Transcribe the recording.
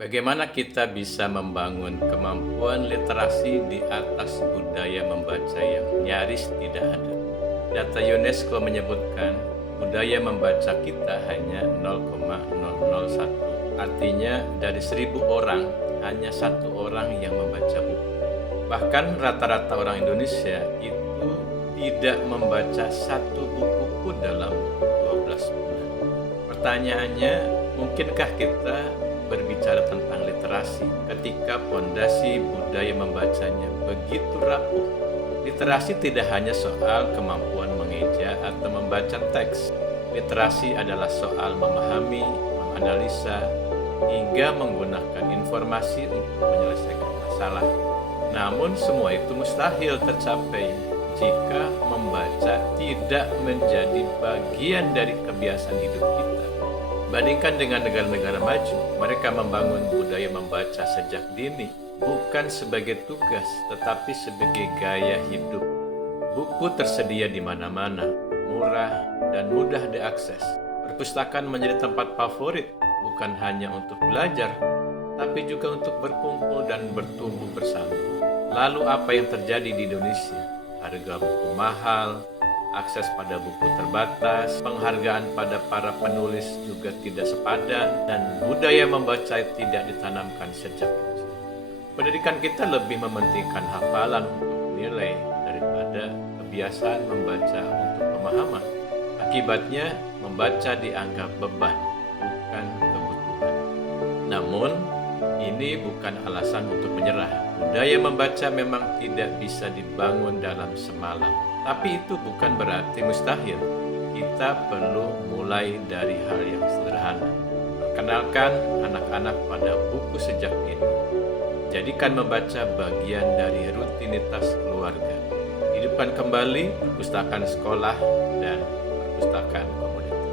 Bagaimana kita bisa membangun kemampuan literasi di atas budaya membaca yang nyaris tidak ada? Data UNESCO menyebutkan budaya membaca kita hanya 0,001. Artinya dari 1.000 orang, hanya satu orang yang membaca buku. Bahkan rata-rata orang Indonesia itu tidak membaca satu buku pun dalam 12 bulan. Pertanyaannya, mungkinkah kita berbicara tentang literasi ketika pondasi budaya membacanya begitu rapuh? Literasi tidak hanya soal kemampuan mengeja atau membaca teks. Literasi adalah soal memahami, menganalisa, hingga menggunakan informasi untuk menyelesaikan masalah. Namun semua itu mustahil tercapai jika membaca tidak menjadi bagian dari kebiasaan hidup kita. Bandingkan dengan negara-negara maju, mereka membangun budaya membaca sejak dini, bukan sebagai tugas, tetapi sebagai gaya hidup. Buku tersedia di mana-mana, murah dan mudah diakses. Perpustakaan menjadi tempat favorit, bukan hanya untuk belajar, tapi juga untuk berkumpul dan bertumbuh bersama. Lalu apa yang terjadi di Indonesia? Harga buku mahal, akses pada buku terbatas, penghargaan pada para penulis juga tidak sepadan, dan budaya membaca tidak ditanamkan sejak kecil. Pendidikan kita lebih mementingkan hafalan untuk nilai daripada kebiasaan membaca untuk pemahaman. Akibatnya, membaca dianggap beban, bukan kebutuhan. Namun, ini bukan alasan untuk menyerah. Budaya membaca memang tidak bisa dibangun dalam semalam. Tapi itu bukan berarti mustahil. Kita perlu mulai dari hal yang sederhana. Perkenalkan anak-anak pada buku sejak dini. Jadikan membaca bagian dari rutinitas keluarga. Hidupkan kembali perpustakaan sekolah dan perpustakaan komunitas.